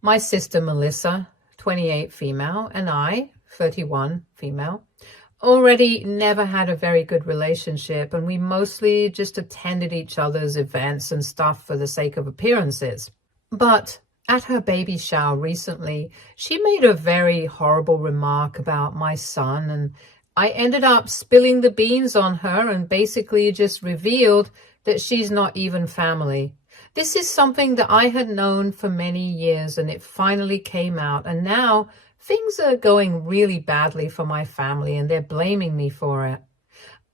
My sister Melissa, 28 female, and I, 31 female, already never had a very good relationship, and we mostly just attended each other's events and stuff for the sake of appearances. But at her baby shower recently, she made a very horrible remark about my son, and I ended up spilling the beans on her and basically just revealed that she's not even family. This is something that I had known for many years, and it finally came out, and now things are going really badly for my family and they're blaming me for it.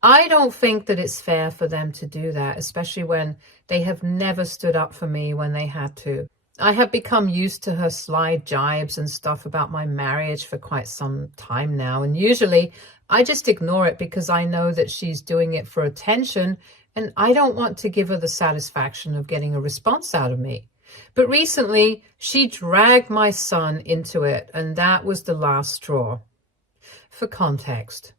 I don't think that it's fair for them to do that, especially when they have never stood up for me when they had to. I have become used to her sly jibes and stuff about my marriage for quite some time now, and usually I just ignore it because I know that she's doing it for attention and I don't want to give her the satisfaction of getting a response out of me. But recently, she dragged my son into it, and that was the last straw. For context,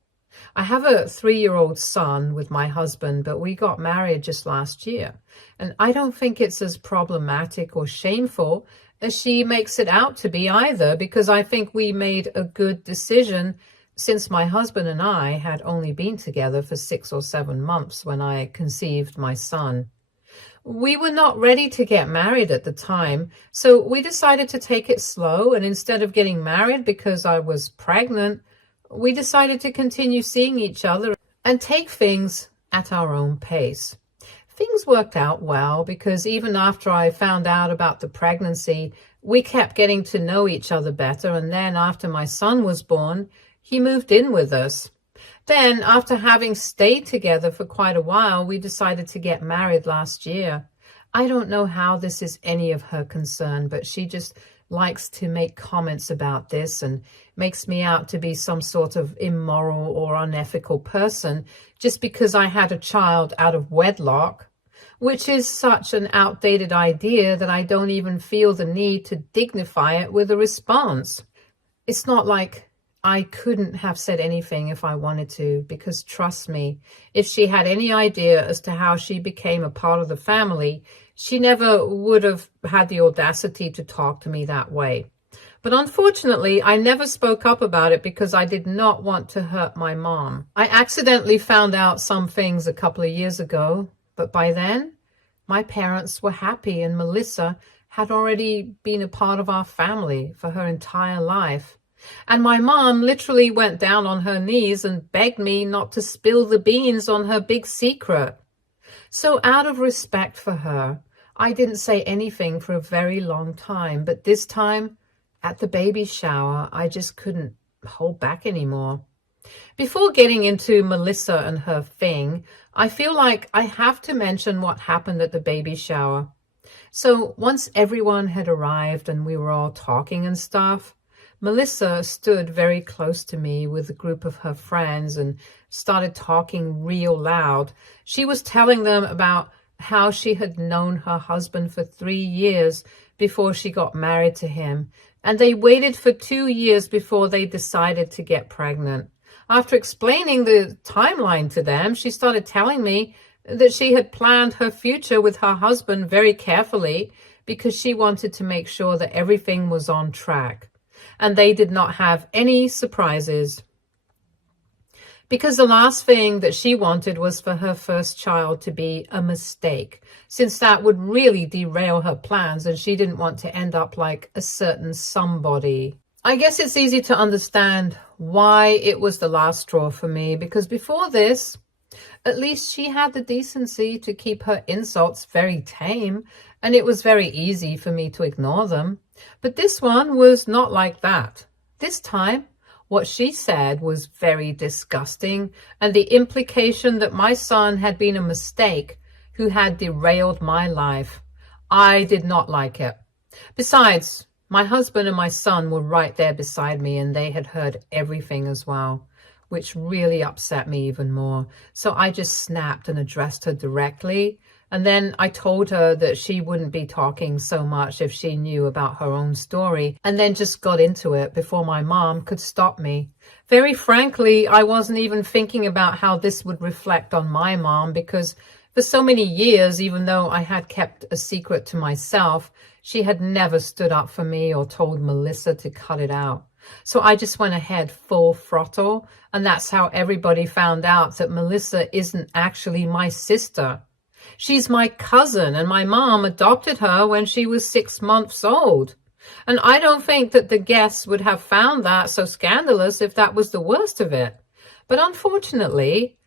I have a 3-year-old son with my husband, but we got married just last year. And I don't think it's as problematic or shameful as she makes it out to be either, because I think we made a good decision since my husband and I had only been together for 6 or 7 months when I conceived my son. We were not ready to get married at the time, so we decided to take it slow, and instead of getting married because I was pregnant, we decided to continue seeing each other and take things at our own pace. Things worked out well because even after I found out about the pregnancy, we kept getting to know each other better, and then after my son was born, he moved in with us. Then, after having stayed together for quite a while, we decided to get married last year. I don't know how this is any of her concern, but she just likes to make comments about this and makes me out to be some sort of immoral or unethical person just because I had a child out of wedlock, which is such an outdated idea that I don't even feel the need to dignify it with a response. It's not like I couldn't have said anything if I wanted to, because trust me, if she had any idea as to how she became a part of the family, she never would have had the audacity to talk to me that way. But unfortunately, I never spoke up about it because I did not want to hurt my mom. I accidentally found out some things a couple of years ago, but by then, my parents were happy and Melissa had already been a part of our family for her entire life. And my mom literally went down on her knees and begged me not to spill the beans on her big secret. So out of respect for her, I didn't say anything for a very long time. But this time, at the baby shower, I just couldn't hold back anymore. Before getting into Melissa and her thing, I feel like I have to mention what happened at the baby shower. So once everyone had arrived and we were all talking and stuff, Melissa stood very close to me with a group of her friends and started talking real loud. She was telling them about how she had known her husband for 3 years before she got married to him, and they waited for 2 years before they decided to get pregnant. After explaining the timeline to them, she started telling me that she had planned her future with her husband very carefully because she wanted to make sure that everything was on track and they did not have any surprises. Because the last thing that she wanted was for her first child to be a mistake, since that would really derail her plans and she didn't want to end up like a certain somebody. I guess it's easy to understand why it was the last straw for me, because before this, at least she had the decency to keep her insults very tame, and it was very easy for me to ignore them. But this one was not like that. This time, what she said was very disgusting, and the implication that my son had been a mistake who had derailed my life. I did not like it. Besides, my husband and my son were right there beside me, and they had heard everything as well, which really upset me even more. So I just snapped and addressed her directly. And then I told her that she wouldn't be talking so much if she knew about her own story, and then just got into it before my mom could stop me. Very frankly, I wasn't even thinking about how this would reflect on my mom, because For so many years, even though I had kept a secret to myself, she had never stood up for me or told Melissa to cut it out. So I just went ahead full throttle, and that's how everybody found out that Melissa isn't actually my sister. She's my cousin, and my mom adopted her when she was 6 months old. And I don't think that the guests would have found that so scandalous if that was the worst of it. But unfortunately,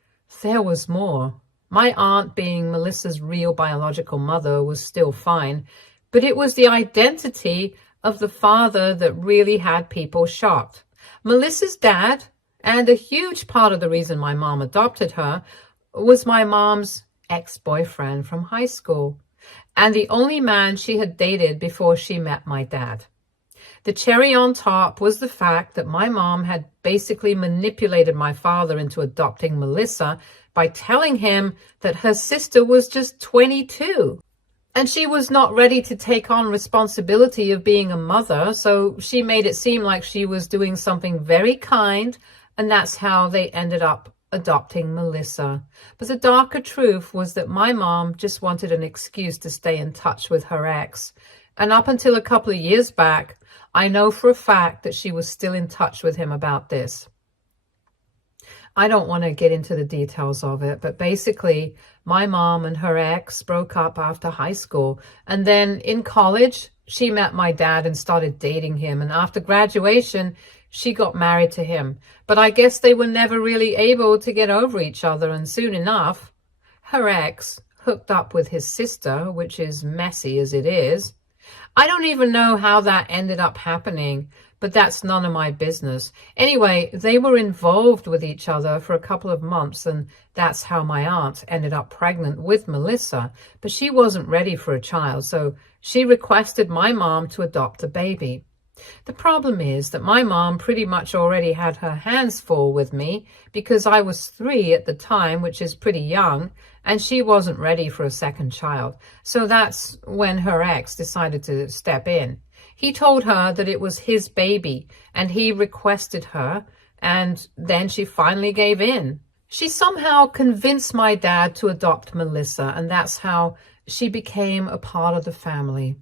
there was more. My aunt, being Melissa's real biological mother, was still fine, but it was the identity of the father that really had people shocked. Melissa's dad, and a huge part of the reason my mom adopted her, was my mom's ex-boyfriend from high school, and the only man she had dated before she met my dad. The cherry on top was the fact that my mom had basically manipulated my father into adopting Melissa by telling him that her sister was just 22. And she was not ready to take on responsibility of being a mother, so she made it seem like she was doing something very kind, and that's how they ended up adopting Melissa. But the darker truth was that my mom just wanted an excuse to stay in touch with her ex. And up until a couple of years back, I know for a fact that she was still in touch with him about this. I don't want to get into the details of it, but basically my mom and her ex broke up after high school. And then in college, she met my dad and started dating him. And after graduation, she got married to him. But I guess they were never really able to get over each other. And soon enough, her ex hooked up with his sister, which is messy as it is. I don't even know how that ended up happening, but that's none of my business. Anyway, they were involved with each other for a couple of months, and that's how my aunt ended up pregnant with Melissa. But she wasn't ready for a child, so she requested my mom to adopt a baby. The problem is that my mom pretty much already had her hands full with me because I was 3 at the time, which is pretty young, and she wasn't ready for a second child. So that's when her ex decided to step in. He told her that it was his baby, and he requested her, and then she finally gave in. She somehow convinced my dad to adopt Melissa, and that's how she became a part of the family.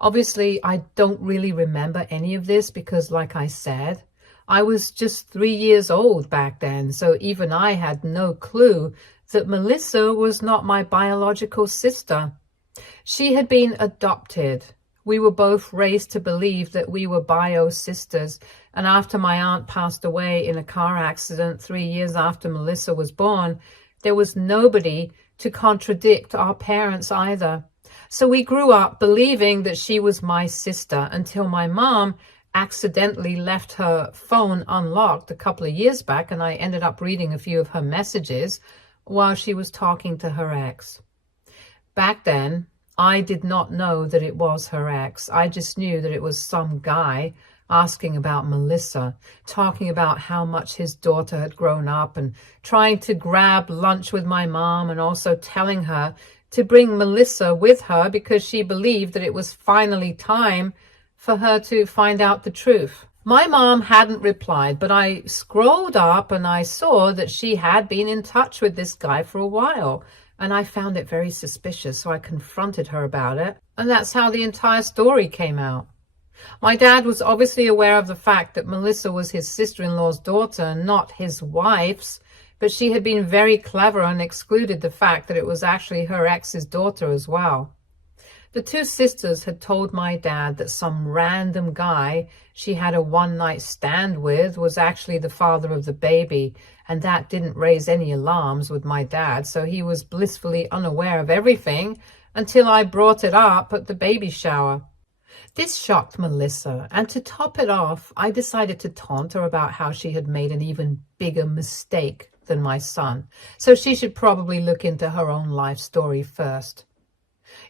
Obviously, I don't really remember any of this because, like I said, I was just 3 years old back then, so even I had no clue that Melissa was not my biological sister. She had been adopted. We were both raised to believe that we were bio sisters, and after my aunt passed away in a car accident 3 years after Melissa was born, there was nobody to contradict our parents either. So we grew up believing that she was my sister until my mom accidentally left her phone unlocked a couple of years back, and I ended up reading a few of her messages while she was talking to her ex. Back then, I did not know that it was her ex. I just knew that it was some guy asking about Melissa, talking about how much his daughter had grown up and trying to grab lunch with my mom, and also telling her to bring Melissa with her because she believed that it was finally time for her to find out the truth. My mom hadn't replied, but I scrolled up and I saw that she had been in touch with this guy for a while, and I found it very suspicious, so I confronted her about it, and that's how the entire story came out. My dad was obviously aware of the fact that Melissa was his sister-in-law's daughter, not his wife's, but she had been very clever and excluded the fact that it was actually her ex's daughter as well. The two sisters had told my dad that some random guy she had a one-night stand with was actually the father of the baby, and that didn't raise any alarms with my dad, so he was blissfully unaware of everything until I brought it up at the baby shower. This shocked Melissa, and to top it off, I decided to taunt her about how she had made an even bigger mistake than my son, so she should probably look into her own life story first.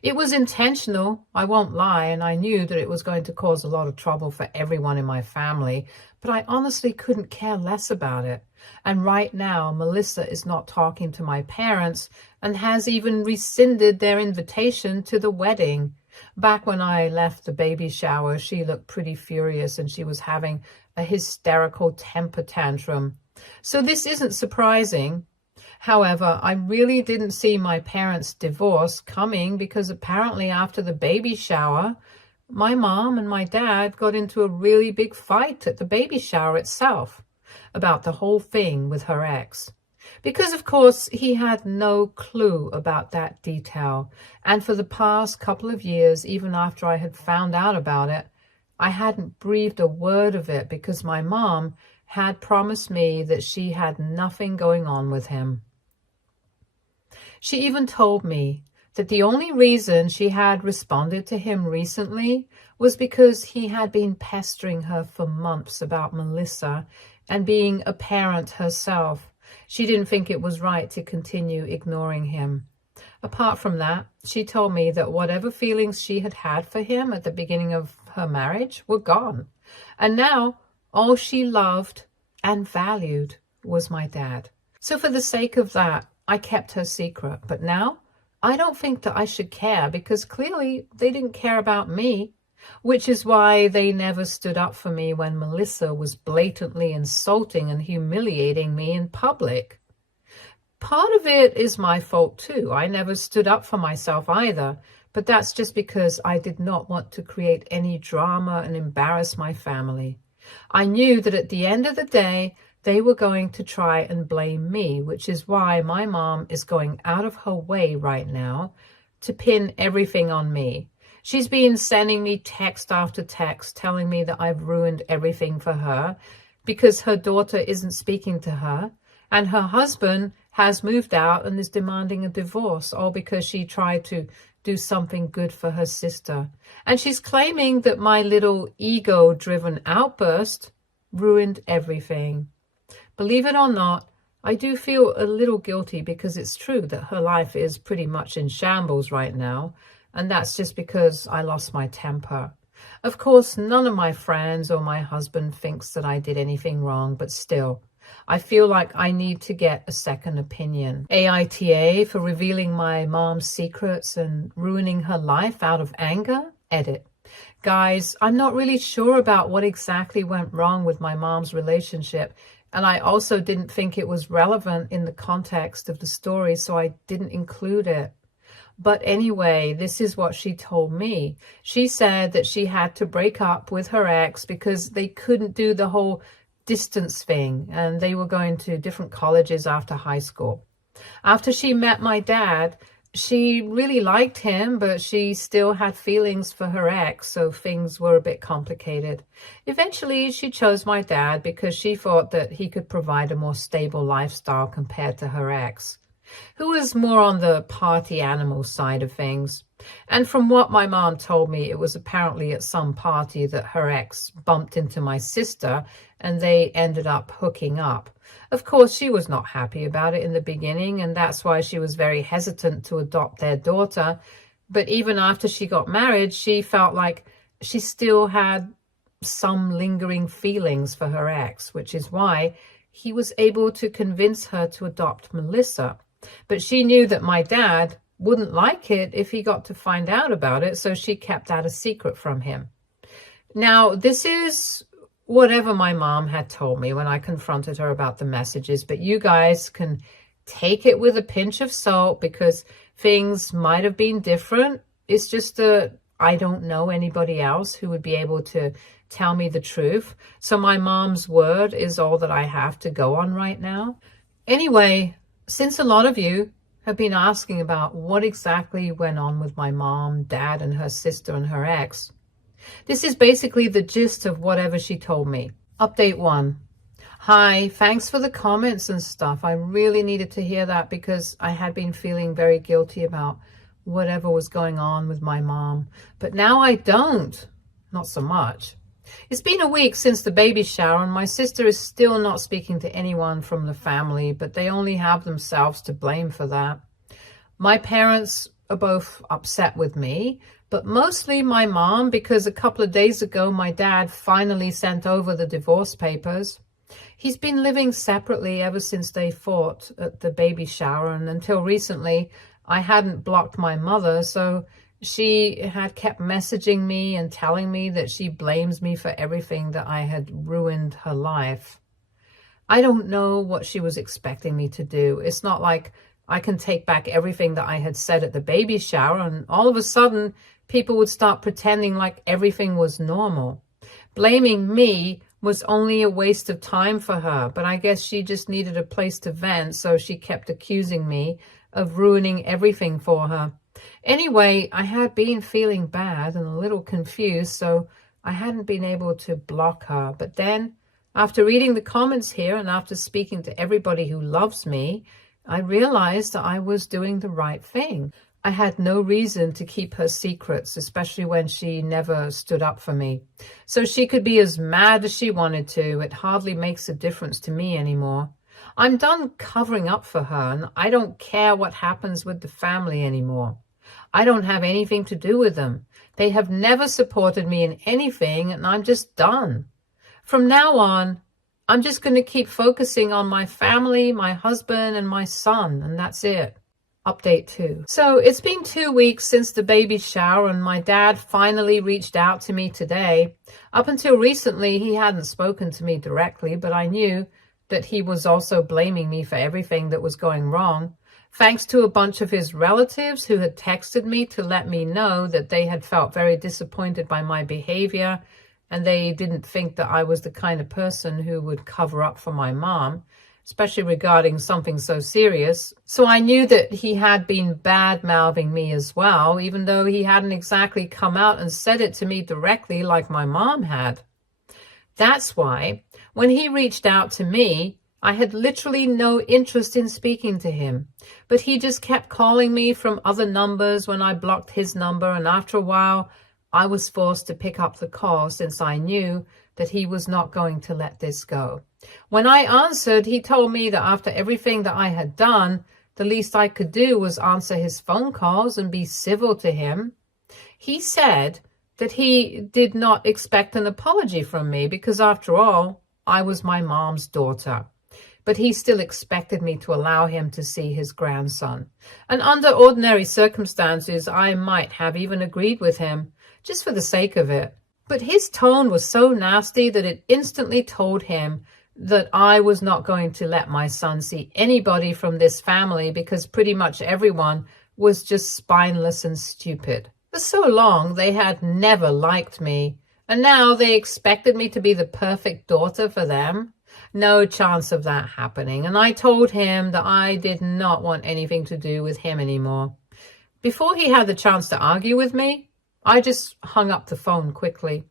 It was intentional, I won't lie, and I knew that it was going to cause a lot of trouble for everyone in my family, but I honestly couldn't care less about it. And right now, Melissa is not talking to my parents and has even rescinded their invitation to the wedding. Back when I left the baby shower, she looked pretty furious and she was having a hysterical temper tantrum. So this isn't surprising. However, I really didn't see my parents' divorce coming because apparently after the baby shower, my mom and my dad got into a really big fight at the baby shower itself about the whole thing with her ex. Because, of course, he had no clue about that detail. And for the past couple of years, even after I had found out about it, I hadn't breathed a word of it because my mom had promised me that she had nothing going on with him. She even told me that the only reason she had responded to him recently was because he had been pestering her for months about Melissa and being a parent herself. She didn't think it was right to continue ignoring him. Apart from that, she told me that whatever feelings she had had for him at the beginning of her marriage were gone. And now all she loved and valued was my dad. So for the sake of that, I kept her secret. But now I don't think that I should care because clearly they didn't care about me, which is why they never stood up for me when Melissa was blatantly insulting and humiliating me in public. Part of it is my fault too. I never stood up for myself either, but that's just because I did not want to create any drama and embarrass my family. I knew that at the end of the day, they were going to try and blame me, which is why my mom is going out of her way right now to pin everything on me. She's been sending me text after text telling me that I've ruined everything for her because her daughter isn't speaking to her and her husband has moved out and is demanding a divorce, all because she tried to do something good for her sister. And she's claiming that my little ego-driven outburst ruined everything. Believe it or not, I do feel a little guilty because it's true that her life is pretty much in shambles right now, and that's just because I lost my temper. Of course, none of my friends or my husband thinks that I did anything wrong, but still, I feel like I need to get a second opinion. AITA for revealing my mom's secrets and ruining her life out of anger? Edit. Guys, I'm not really sure about what exactly went wrong with my mom's relationship, and I also didn't think it was relevant in the context of the story, so I didn't include it. But anyway, this is what she told me. She said that she had to break up with her ex because they couldn't do the whole distance thing, and they were going to different colleges after high school. After she met my dad, she really liked him, but she still had feelings for her ex, so things were a bit complicated. Eventually, she chose my dad because she thought that he could provide a more stable lifestyle compared to her ex, who was more on the party animal side of things. And from what my mom told me, it was apparently at some party that her ex bumped into my sister and they ended up hooking up. Of course, she was not happy about it in the beginning, and that's why she was very hesitant to adopt their daughter. But even after she got married, she felt like she still had some lingering feelings for her ex, which is why he was able to convince her to adopt Melissa. But she knew that my dad wouldn't like it if he got to find out about it, so she kept that a secret from him. Now, this is whatever my mom had told me when I confronted her about the messages, but you guys can take it with a pinch of salt because things might have been different. It's just that I don't know anybody else who would be able to tell me the truth. So my mom's word is all that I have to go on right now. Anyway, since a lot of you have been asking about what exactly went on with my mom, dad, and her sister and her ex, this is basically the gist of whatever she told me. Update 1. Hi, thanks for the comments and stuff. I really needed to hear that because I had been feeling very guilty about whatever was going on with my mom. But now I don't. Not so much. It's been a week since the baby shower and my sister is still not speaking to anyone from the family, but they only have themselves to blame for that. My parents are both upset with me, but mostly my mom because a couple of days ago my dad finally sent over the divorce papers. He's been living separately ever since they fought at the baby shower, and until recently I hadn't blocked my mother, so she had kept messaging me and telling me that she blames me for everything, that I had ruined her life. I don't know what she was expecting me to do. It's not like I can take back everything that I had said at the baby shower and all of a sudden people would start pretending like everything was normal. Blaming me was only a waste of time for her, but I guess she just needed a place to vent, so she kept accusing me of ruining everything for her. Anyway, I had been feeling bad and a little confused, so I hadn't been able to block her. But then, after reading the comments here and after speaking to everybody who loves me, I realized that I was doing the right thing. I had no reason to keep her secrets, especially when she never stood up for me. So she could be as mad as she wanted to. It hardly makes a difference to me anymore. I'm done covering up for her, and I don't care what happens with the family anymore. I don't have anything to do with them. They have never supported me in anything, and I'm just done. From now on, I'm just going to keep focusing on my family, my husband, and my son, and that's it. Update 2. So it's been 2 weeks since the baby shower, and my dad finally reached out to me today. Up until recently, he hadn't spoken to me directly, but I knew that he was also blaming me for everything that was going wrong. Thanks to a bunch of his relatives who had texted me to let me know that they had felt very disappointed by my behavior, and they didn't think that I was the kind of person who would cover up for my mom, especially regarding something so serious. So I knew that he had been bad-mouthing me as well, even though he hadn't exactly come out and said it to me directly like my mom had. That's why, when he reached out to me, I had literally no interest in speaking to him. But he just kept calling me from other numbers when I blocked his number, and after a while, I was forced to pick up the call since I knew that he was not going to let this go. When I answered, he told me that after everything that I had done, the least I could do was answer his phone calls and be civil to him. He said that he did not expect an apology from me because, after all, I was my mom's daughter. But he still expected me to allow him to see his grandson. And under ordinary circumstances, I might have even agreed with him, just for the sake of it. But his tone was so nasty that it instantly told him that I was not going to let my son see anybody from this family because pretty much everyone was just spineless and stupid. For so long, they had never liked me, and now they expected me to be the perfect daughter for them. No chance of that happening, and I told him that I did not want anything to do with him anymore. Before he had the chance to argue with me, I just hung up the phone quickly.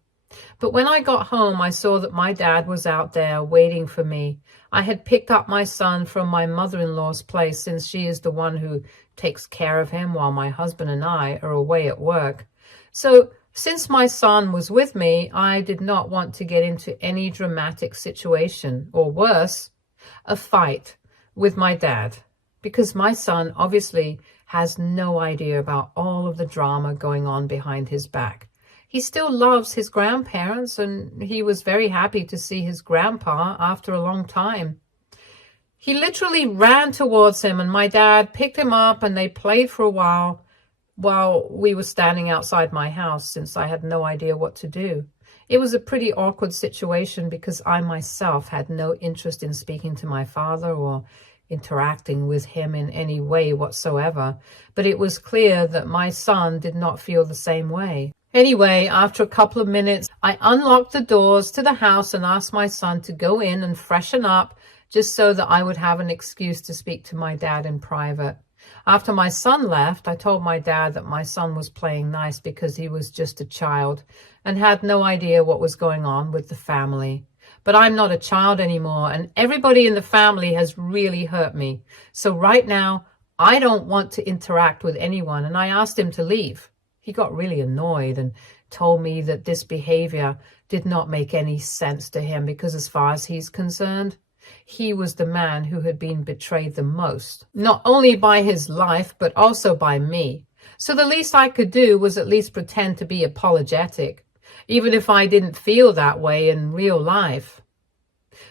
But when I got home, I saw that my dad was out there waiting for me. I had picked up my son from my mother-in-law's place since she is the one who takes care of him while my husband and I are away at work. So since my son was with me, I did not want to get into any dramatic situation, or worse, a fight with my dad, because my son obviously has no idea about all of the drama going on behind his back. He still loves his grandparents, and he was very happy to see his grandpa after a long time. He literally ran towards him, and my dad picked him up, and they played for a while we were standing outside my house, since I had no idea what to do. It was a pretty awkward situation because I myself had no interest in speaking to my father or interacting with him in any way whatsoever, but it was clear that my son did not feel the same way. Anyway, after a couple of minutes, I unlocked the doors to the house and asked my son to go in and freshen up, just so that I would have an excuse to speak to my dad in private. After my son left, I told my dad that my son was playing nice because he was just a child and had no idea what was going on with the family. But I'm not a child anymore, and everybody in the family has really hurt me. So right now, I don't want to interact with anyone, and I asked him to leave. He got really annoyed and told me that this behavior did not make any sense to him because, as far as he's concerned, he was the man who had been betrayed the most, not only by his life, but also by me. So the least I could do was at least pretend to be apologetic, even if I didn't feel that way in real life.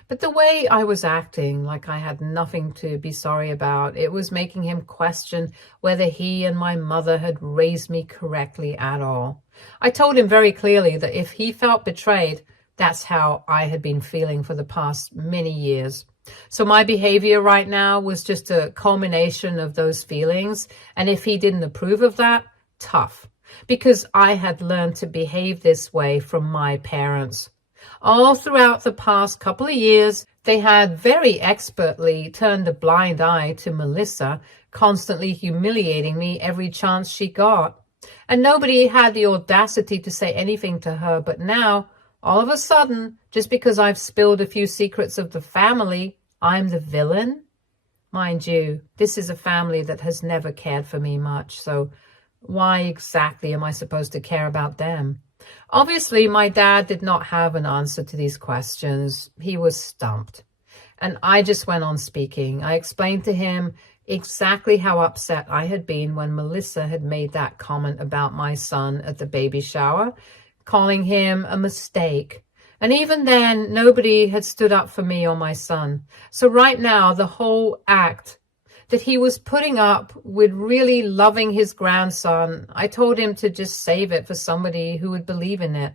But the way I was acting, like I had nothing to be sorry about, it was making him question whether he and my mother had raised me correctly at all. I told him very clearly that if he felt betrayed, that's how I had been feeling for the past many years. So my behavior right now was just a culmination of those feelings. And if he didn't approve of that, tough. Because I had learned to behave this way from my parents. All throughout the past couple of years, they had very expertly turned a blind eye to Melissa, constantly humiliating me every chance she got. And nobody had the audacity to say anything to her. But now, all of a sudden, just because I've spilled a few secrets of the family, I'm the villain? Mind you, this is a family that has never cared for me much, so why exactly am I supposed to care about them? Obviously, my dad did not have an answer to these questions. He was stumped. And I just went on speaking. I explained to him exactly how upset I had been when Melissa had made that comment about my son at the baby shower, calling him a mistake. And even then, nobody had stood up for me or my son. So right now, the whole act that he was putting up with really loving his grandson, I told him to just save it for somebody who would believe in it.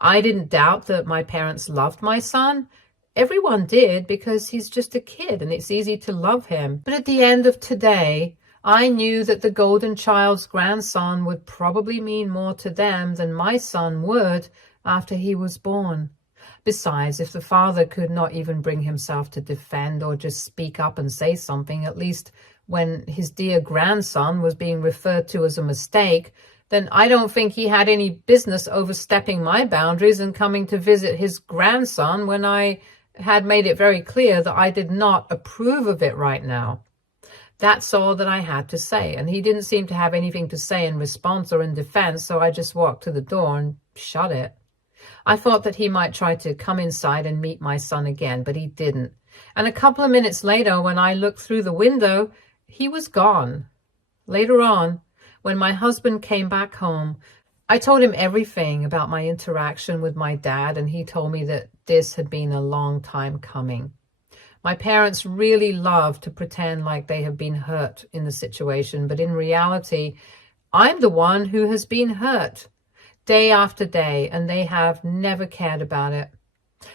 I didn't doubt that my parents loved my son. Everyone did, because he's just a kid and it's easy to love him. But at the end of today, I knew that the golden child's grandson would probably mean more to them than my son would after he was born. Besides, if the father could not even bring himself to defend or just speak up and say something, at least when his dear grandson was being referred to as a mistake, then I don't think he had any business overstepping my boundaries and coming to visit his grandson when I had made it very clear that I did not approve of it right now. That's all that I had to say, and he didn't seem to have anything to say in response or in defense, so I just walked to the door and shut it. I thought that he might try to come inside and meet my son again, but he didn't. And a couple of minutes later, when I looked through the window, he was gone. Later on, when my husband came back home, I told him everything about my interaction with my dad, and he told me that this had been a long time coming. My parents really love to pretend like they have been hurt in the situation, but in reality, I'm the one who has been hurt day after day, and they have never cared about it.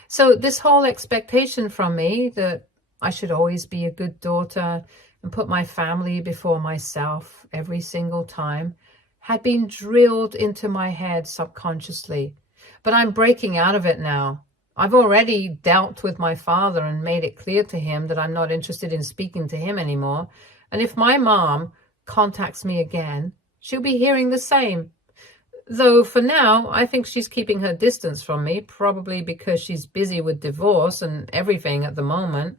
So this whole expectation from me that I should always be a good daughter and put my family before myself every single time had been drilled into my head subconsciously. But I'm breaking out of it now. I've already dealt with my father and made it clear to him that I'm not interested in speaking to him anymore. And if my mom contacts me again, she'll be hearing the same. Though for now, I think she's keeping her distance from me, probably because she's busy with divorce and everything at the moment.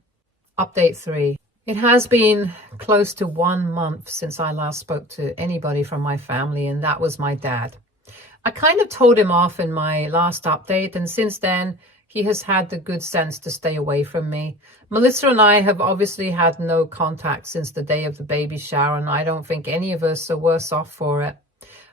Update 3. It has been close to 1 month since I last spoke to anybody from my family, and that was my dad. I kind of told him off in my last update, and since then, he has had the good sense to stay away from me. Melissa and I have obviously had no contact since the day of the baby shower, and I don't think any of us are worse off for it.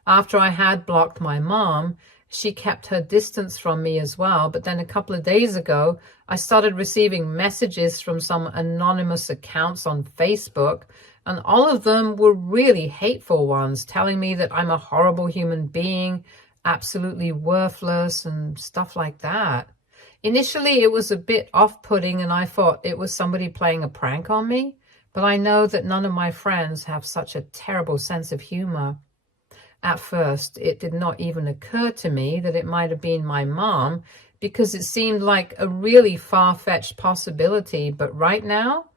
After I had blocked my mom, she kept her distance from me as well. But then a couple of days ago, I started receiving messages from some anonymous accounts on Facebook, and all of them were really hateful ones, telling me that I'm a horrible human being, absolutely worthless, and stuff like that. Initially, it was a bit off-putting, and I thought it was somebody playing a prank on me, but I know that none of my friends have such a terrible sense of humor. At first, it did not even occur to me that it might have been my mom, because it seemed like a really far-fetched possibility. But right now,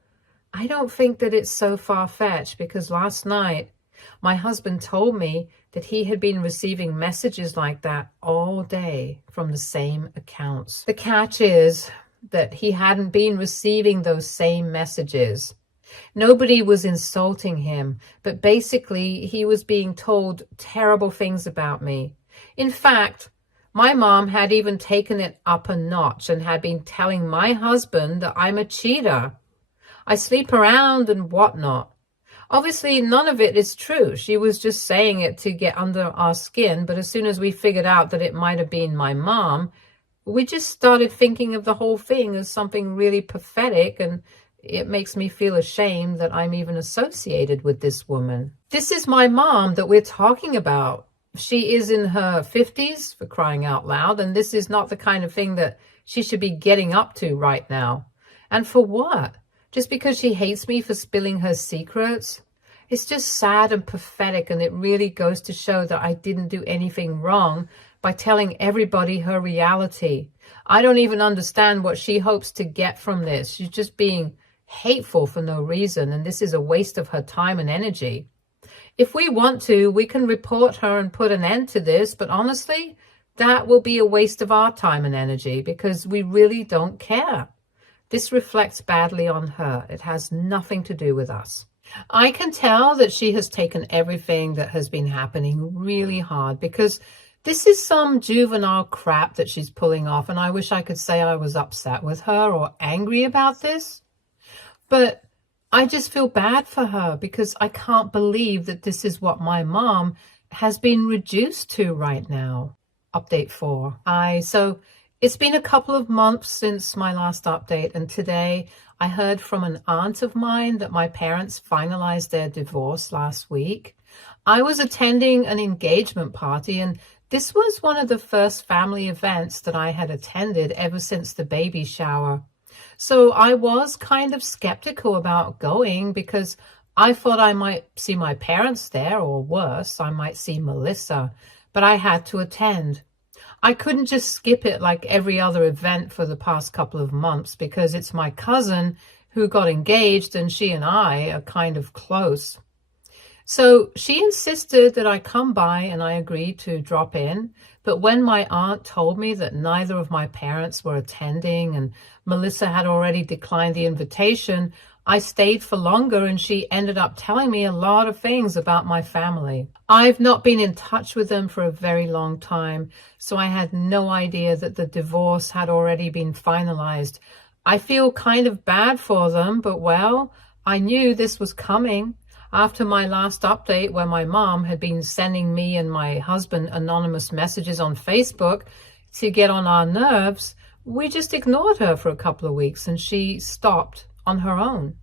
I don't think that it's so far-fetched, because last night, my husband told me that he had been receiving messages like that all day from the same accounts. The catch is that he hadn't been receiving those same messages. Nobody was insulting him, but basically he was being told terrible things about me. In fact, my mom had even taken it up a notch and had been telling my husband that I'm a cheater. I sleep around and whatnot. Obviously, none of it is true. She was just saying it to get under our skin, but as soon as we figured out that it might have been my mom, we just started thinking of the whole thing as something really pathetic, and it makes me feel ashamed that I'm even associated with this woman. This is my mom that we're talking about. She is in her 50s, for crying out loud, and this is not the kind of thing that she should be getting up to right now. And for what? Just because she hates me for spilling her secrets? It's just sad and pathetic, and it really goes to show that I didn't do anything wrong by telling everybody her reality. I don't even understand what she hopes to get from this. She's just being hateful for no reason, and this is a waste of her time and energy. If we want to, we can report her and put an end to this, but honestly, that will be a waste of our time and energy because we really don't care. This reflects badly on her. It has nothing to do with us. I can tell that she has taken everything that has been happening really hard because this is some juvenile crap that she's pulling off, and I wish I could say I was upset with her or angry about this. But I just feel bad for her because I can't believe that this is what my mom has been reduced to right now. Update 4. So it's been a couple of months since my last update, and today I heard from an aunt of mine that my parents finalized their divorce last week. I was attending an engagement party, and this was one of the first family events that I had attended ever since the baby shower. So I was kind of skeptical about going because I thought I might see my parents there, or worse, I might see Melissa, but I had to attend. I couldn't just skip it like every other event for the past couple of months because it's my cousin who got engaged and she and I are kind of close. So she insisted that I come by, and I agreed to drop in. But when my aunt told me that neither of my parents were attending and Melissa had already declined the invitation, I stayed for longer, and she ended up telling me a lot of things about my family. I've not been in touch with them for a very long time, so I had no idea that the divorce had already been finalized. I feel kind of bad for them, but well, I knew this was coming. After my last update, where my mom had been sending me and my husband anonymous messages on Facebook to get on our nerves, we just ignored her for a couple of weeks and she stopped on her own.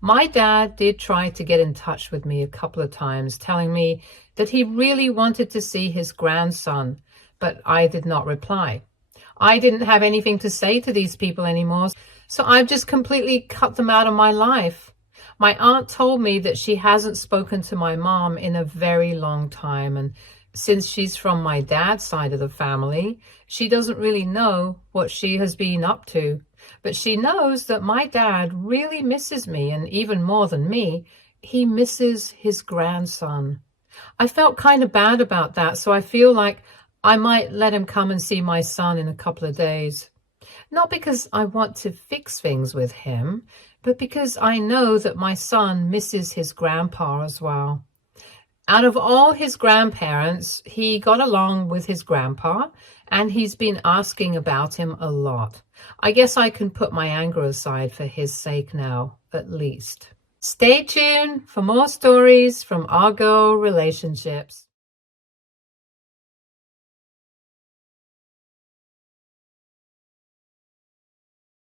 My dad did try to get in touch with me a couple of times, telling me that he really wanted to see his grandson, but I did not reply. I didn't have anything to say to these people anymore, so I've just completely cut them out of my life. My aunt told me that she hasn't spoken to my mom in a very long time, and since she's from my dad's side of the family, she doesn't really know what she has been up to. But she knows that my dad really misses me, and even more than me, he misses his grandson. I felt kind of bad about that, so I feel like I might let him come and see my son in a couple of days. Not because I want to fix things with him, but because I know that my son misses his grandpa as well. Out of all his grandparents, he got along with his grandpa, and he's been asking about him a lot. I guess I can put my anger aside for his sake now, at least. Stay tuned for more stories from Argo Relationships.